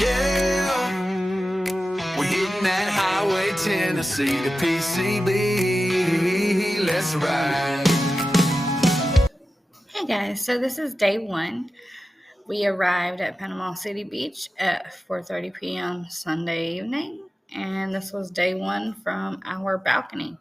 Yeah, we're hitting that highway, Tennessee to PCB. Let's ride. Hey guys, so this is day one. We arrived at Panama City Beach at 4:30 p.m. Sunday evening, and this was day one from our balcony.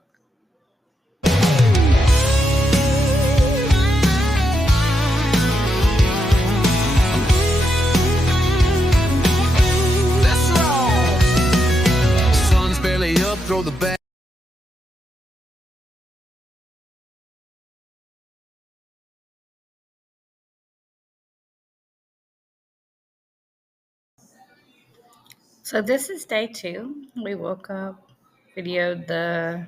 Let's roll. Sun's barely up, throw the bag. So this is day two. We woke up, videoed the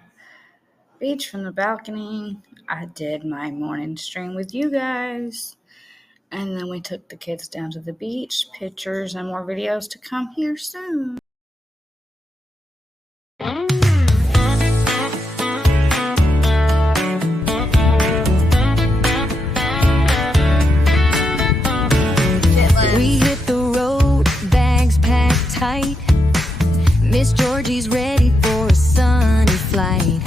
beach from the balcony. I did my morning stream with you guys. And then we took the kids down to the beach. Pictures and more videos to come here soon. We hit the road, bags packed tight. Miss Georgie's ready for a sunny flight.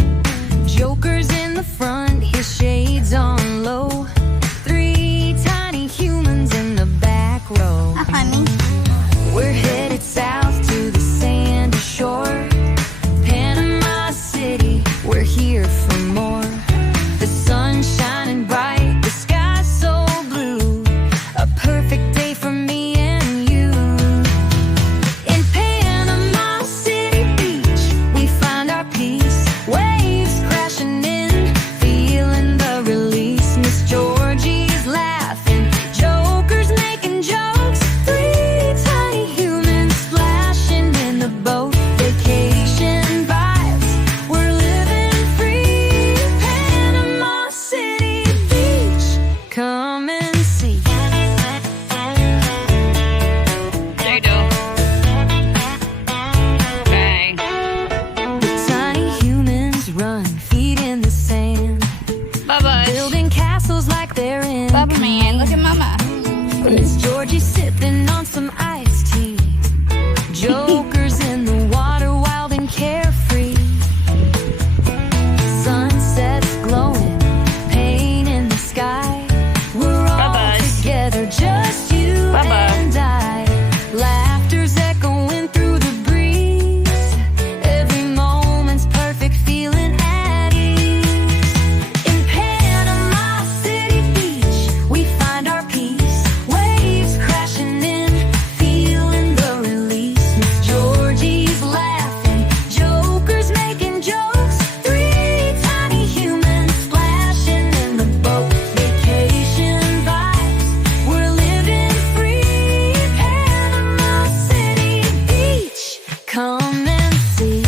Joker's in the front, his shades on low. 3 tiny humans in the back row. Honey. We're headed south to the sandy shore. Panama City, we're here for more. The sun's shining bright, the sky's so blue. A perfect day for me and you. In Panama City Beach, we find our peace. Waves crashing in, feeling the release. Miss Georgie's laughing, Joker's making jokes. 3 tiny humans splashing in the boat. Vacation vibes, we're living free. Panama City Beach, come and see. There you go. Bang. The tiny humans run, feet in the sand, Bye-bye. building castles like they're in Bubba man, look at mama. Miss Georgie sipping on some iced tea. Joker's in the water, wild and carefree. Sunsets glowing, paint in the sky. We're all Bye-bye. together, just you Bye-bye. and I. Laughter's echoing through the breeze. Every moment's perfect, feeling at ease. In Panama City Beach, we find our peace. Waves crashing in, feeling the release. Miss Georgie's laughing, Joker's making jokes. 3 tiny humans splashing in the boat. Vacation vibes, we're living free. Panama City Beach, come and see.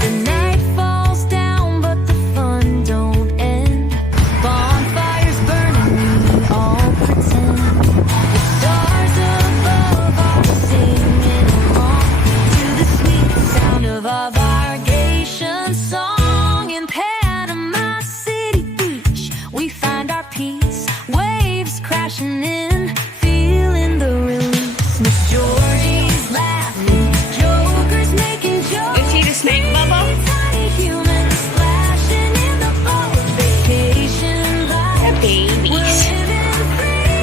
The night falls down, but the fun don't end. Bonfires burning, we all pretend. The stars above are singing along to the sweet sound of our vacation song. In Panama City Beach, we find our peace. Waves crashing in, feeling the release. Miss Georgie's laughing, Joker's making jokes. You see the snake, Bubba? Tiny humans splashing in the boat. Vacation vibes, They're babies. we're living free.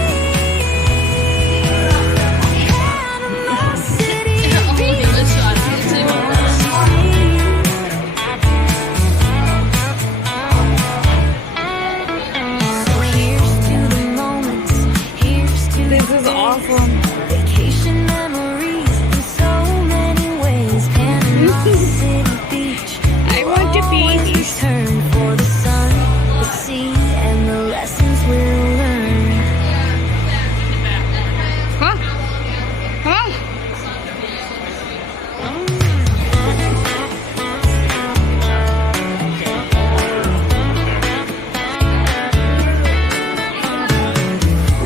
Panama City Beach. So here's to the moments, here's to This is awesome. vacation memories in so many ways. Panama City Beach, I want to be. always return for the sun, the sea, and the lessons we'll learn. Huh? Huh?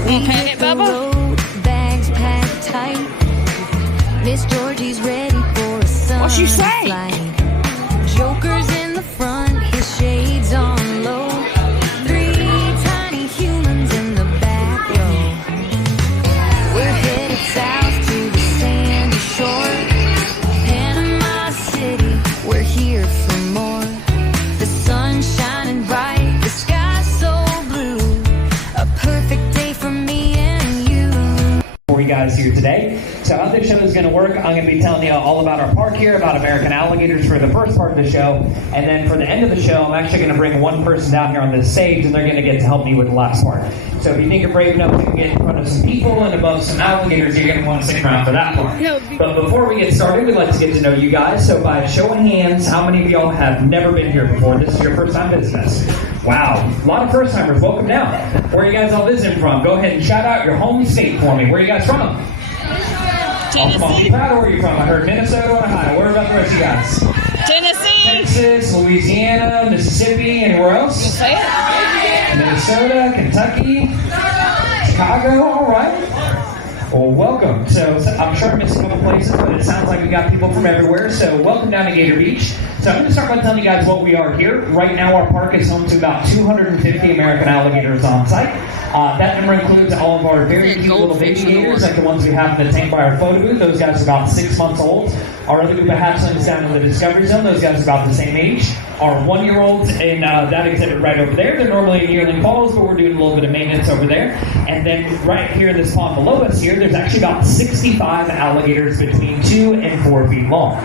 We Okay, hit the Bubba? road, bags packed tight. Miss Georgie's ready for a sunny What'd she say? flight. Joker's in the front, his shades on low. guys here today. So how this show is going to work, I'm going to be telling you all about our park here, about American alligators for the first part of the show, and then for the end of the show, I'm actually going to bring one person down here on this stage, and they're going to get to help me with the last part. So if you think you're brave enough to get in front of some people and above some alligators, you're going to want to stick around for that part. But before we get started, we'd like to get to know you guys. So by show of hands, how many of y'all have never been here before? This is your first time visiting us. Wow, a lot of first timers. Welcome down. Where are you guys all visiting from? Go ahead and shout out your home state for me. Where are you guys from? Tennessee. Oh, come on, be proud of where you're from. I heard Minnesota and Ohio. Where about the rest of you guys? Tennessee. Texas, Louisiana, Mississippi, anywhere else? Say it. Minnesota, Kentucky, Chicago, all right. Well, welcome. So I'm sure I missed a couple places, but it sounds like we got people from everywhere. So welcome down to Gator Beach. So I'm going to start by telling you guys what we are here. Right now, our park is home to about 250 American alligators on site. That number includes all of our very cute little baby gators, like the ones we have in the tank by our photo booth. Those guys are about 6 months old. Our other group of hatchlings down in the Discovery Zone, those guys are about the same age. Our 1-year-olds in that exhibit right over there, they're normally in yearling calls, but we're doing a little bit of maintenance over there. And then right here in this pond below us here, there's actually about 65 alligators between 2 and 4 feet long.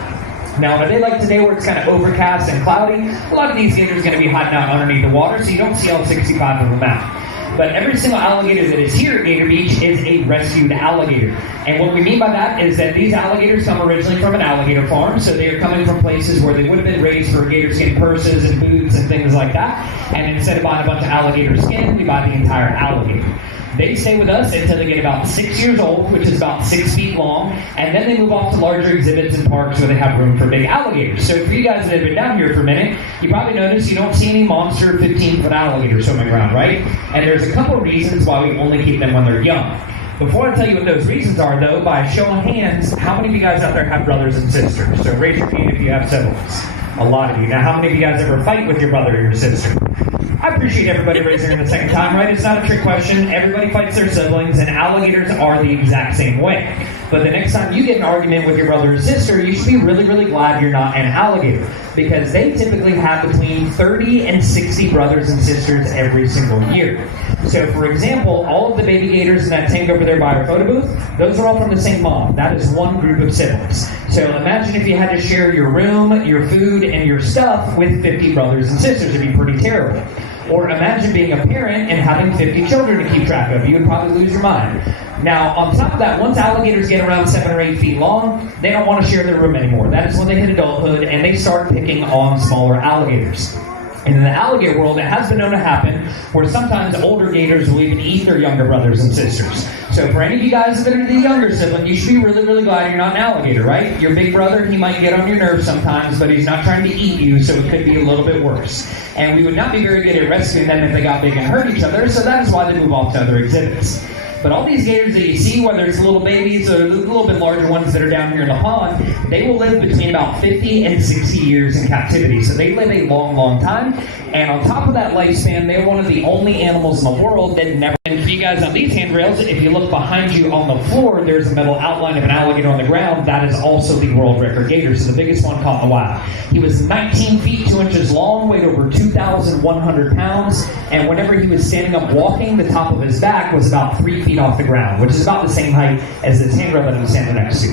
Now, on a day like today where it's kind of overcast and cloudy, a lot of these gators are going to be hiding out underneath the water, so you don't see all 65 of them out. But every single alligator that is here at Gator Beach is a rescued alligator. And what we mean by that is that these alligators come originally from an alligator farm, so they are coming from places where they would have been raised for gator skin purses and boots and things like that. And instead of buying a bunch of alligator skin, we buy the entire alligator. They stay with us until they get about 6 years old, which is about 6 feet long, and then they move off to larger exhibits and parks where they have room for big alligators. So for you guys that have been down here for a minute, you probably noticed you don't see any monster 15-foot alligators swimming around, right? And there's a couple of reasons why we only keep them when they're young. Before I tell you what those reasons are, though, by a show of hands, how many of you guys out there have brothers and sisters? So raise your hand if you have siblings. A lot of you. Now, how many of you guys ever fight with your brother or your sister? I appreciate everybody raising their hand the second time, right? It's not a trick question. Everybody fights their siblings, and alligators are the exact same way. But the next time you get an argument with your brother or sister, you should be really, really glad you're not an alligator, because they typically have between 30 and 60 brothers and sisters every single year. So, for example, all of the baby gators in that tank over there by our photo booth, those are all from the same mom. That is one group of siblings. So imagine if you had to share your room, your food, and your stuff with 50 brothers and sisters. It'd be pretty terrible. Or imagine being a parent and having 50 children to keep track of. You would probably lose your mind. Now, on top of that, once alligators get around 7 or 8 feet long, they don't want to share their room anymore. That is when they hit adulthood and they start picking on smaller alligators. And in the alligator world, it has been known to happen where sometimes older gators will even eat their younger brothers and sisters. So for any of you guys that are the younger sibling, you should be really, really glad you're not an alligator, right? Your big brother, he might get on your nerves sometimes, but he's not trying to eat you, so it could be a little bit worse. And we would not be very good at rescuing them if they got big and hurt each other, so that is why they move off to other exhibits. But all these gators that you see, whether it's little babies or the little bit larger ones that are down here in the pond, they will live between about 50 and 60 years in captivity. So they live a long, long time. And on top of that lifespan, they're one of the only animals in the world that never... And for you guys on these handrails, if you look behind you on the floor, there's a metal outline of an alligator on the ground. That is also the world record gator. So the biggest one caught in the wild. He was 19 feet, 2 inches long, weighed over 2,100 pounds. And whenever he was standing up walking, the top of his back was about 3 feet off the ground, which is about the same height as this handrail that I'm standing next to.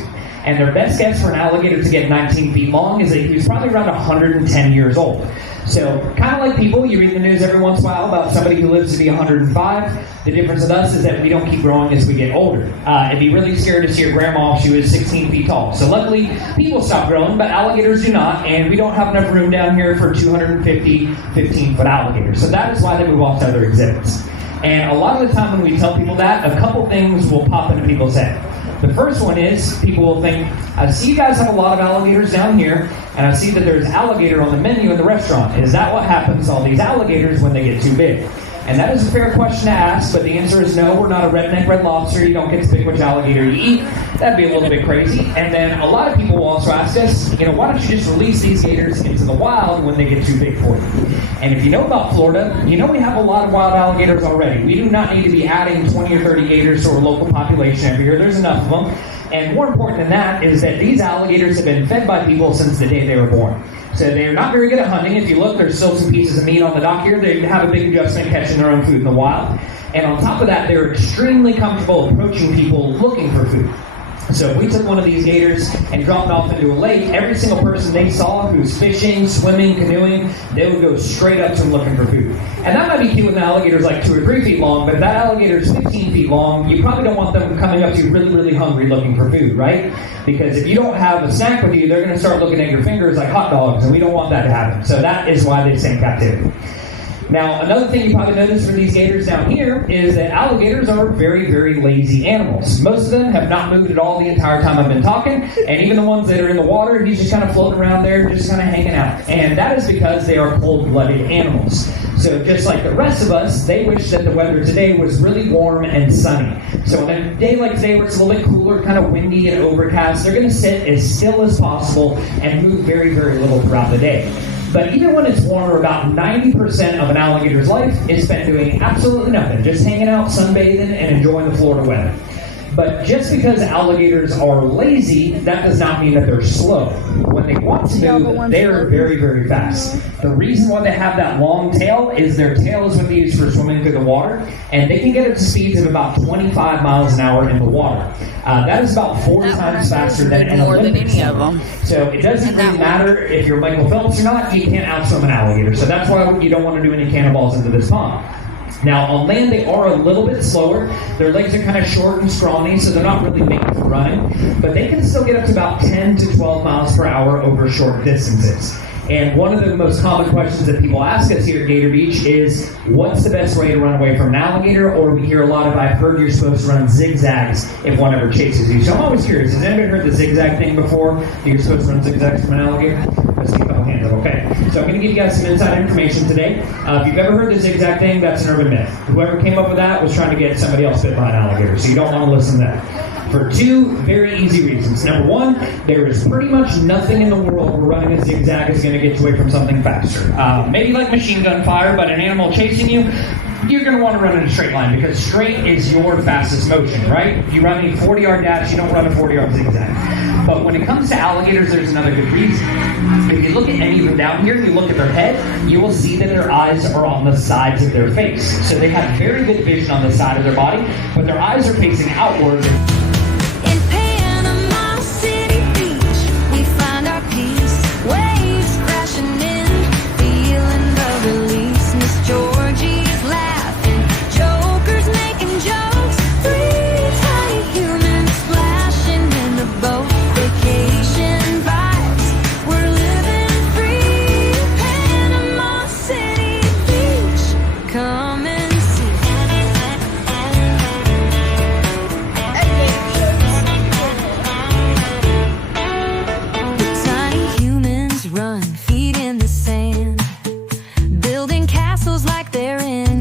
And their best guess for an alligator to get 19 feet long is that he was probably around 110 years old. So, kind of like people, you read the news every once in a while about somebody who lives to be 105. The difference with us is that we don't keep growing as we get older. It'd be really scary to see your grandma if she was 16 feet tall. So luckily, people stop growing, but alligators do not, and we don't have enough room down here for 250 15-foot alligators. So that is why they move off to other exhibits. And a lot of the time when we tell people that, a couple things will pop into people's head. The first one is, people will think, I see you guys have a lot of alligators down here, and I see that there's alligator on the menu in the restaurant. Is that what happens to all these alligators when they get too big? And that is a fair question to ask, but the answer is no. We're not a redneck Red Lobster. You don't get to pick which alligator you eat. That'd be a little bit crazy. And then a lot of people will also ask us, why don't you just release these gators into the wild when they get too big for you? And if you know about Florida, we have a lot of wild alligators already. We do not need to be adding 20 or 30 gators to our local population every year. There's enough of them. And more important than that is that these alligators have been fed by people since the day they were born. So they're not very good at hunting. If you look, there's still some pieces of meat on the dock here. They have a big adjustment catching their own food in the wild. And on top of that, they're extremely comfortable approaching people looking for food. So if we took one of these gators and dropped it off into a lake, every single person they saw who's fishing, swimming, canoeing, they would go straight up to them looking for food. And that might be cute when the alligator's like 2 or 3 feet long, but if that alligator's 15 feet long, you probably don't want them coming up to you really, really hungry looking for food, right? Because if you don't have a snack with you, they're going to start looking at your fingers like hot dogs, and we don't want that to happen. So that is why they stay in captivity. Now, another thing you probably noticed for these gators down here is that alligators are very, very lazy animals. Most of them have not moved at all the entire time I've been talking, and even the ones that are in the water, he's just kind of floating around there, just kind of hanging out. And that is because they are cold-blooded animals. So just like the rest of us, they wish that the weather today was really warm and sunny. So on a day like today where it's a little bit cooler, kind of windy and overcast, they're going to sit as still as possible and move very, very little throughout the day. But even when it's warmer, about 90% of an alligator's life is spent doing absolutely nothing, just hanging out, sunbathing, and enjoying the Florida weather. But just because alligators are lazy, that does not mean that they're slow. When they want to move, they are very, very fast. The reason why they have that long tail is their tail is what they use for swimming through the water, and they can get up to speeds of about 25 miles an hour in the water. That is about 4 times faster than an Olympic swimmer. So it doesn't really matter if you're Michael Phelps or not, you can't outswim an alligator. So that's why you don't want to do any cannonballs into this pond. Now, on land, they are a little bit slower. Their legs are kind of short and scrawny, so they're not really made for running. But they can still get up to about 10 to 12 miles per hour over short distances. And one of the most common questions that people ask us here at Gator Beach is, what's the best way to run away from an alligator? Or we hear a lot of, I've heard you're supposed to run zigzags if one ever chases you. So I'm always curious, has anybody heard the zigzag thing before? That you're supposed to run zigzags from an alligator? Let's keep up hands up, okay. So I'm going to give you guys some inside information today. If you've ever heard the zigzag thing, that's an urban myth. Whoever came up with that was trying to get somebody else bit by an alligator, so you don't want to listen to that. For 2 very easy reasons. Number 1, there is pretty much nothing in the world where running a zigzag is going to get you away from something faster. Maybe like machine gun fire, but an animal chasing you, you're going to want to run in a straight line because straight is your fastest motion, right? You run a 40-yard dash, you don't run a 40-yard zigzag. But when it comes to alligators, there's another good reason. If you look at any of them down here, you look at their head, you will see that their eyes are on the sides of their face. So they have very good vision on the side of their body, but their eyes are facing outward. In Panama City Beach, we find our peace. Waves crashing in, feeling the release. Miss Georgie's laughing, jokers making jokes. 3 tiny humans splashing in the boat. Vacation vibes, we're living free. Panama City Beach, come and see. The tiny humans run, feet in the sand, building castles like they're in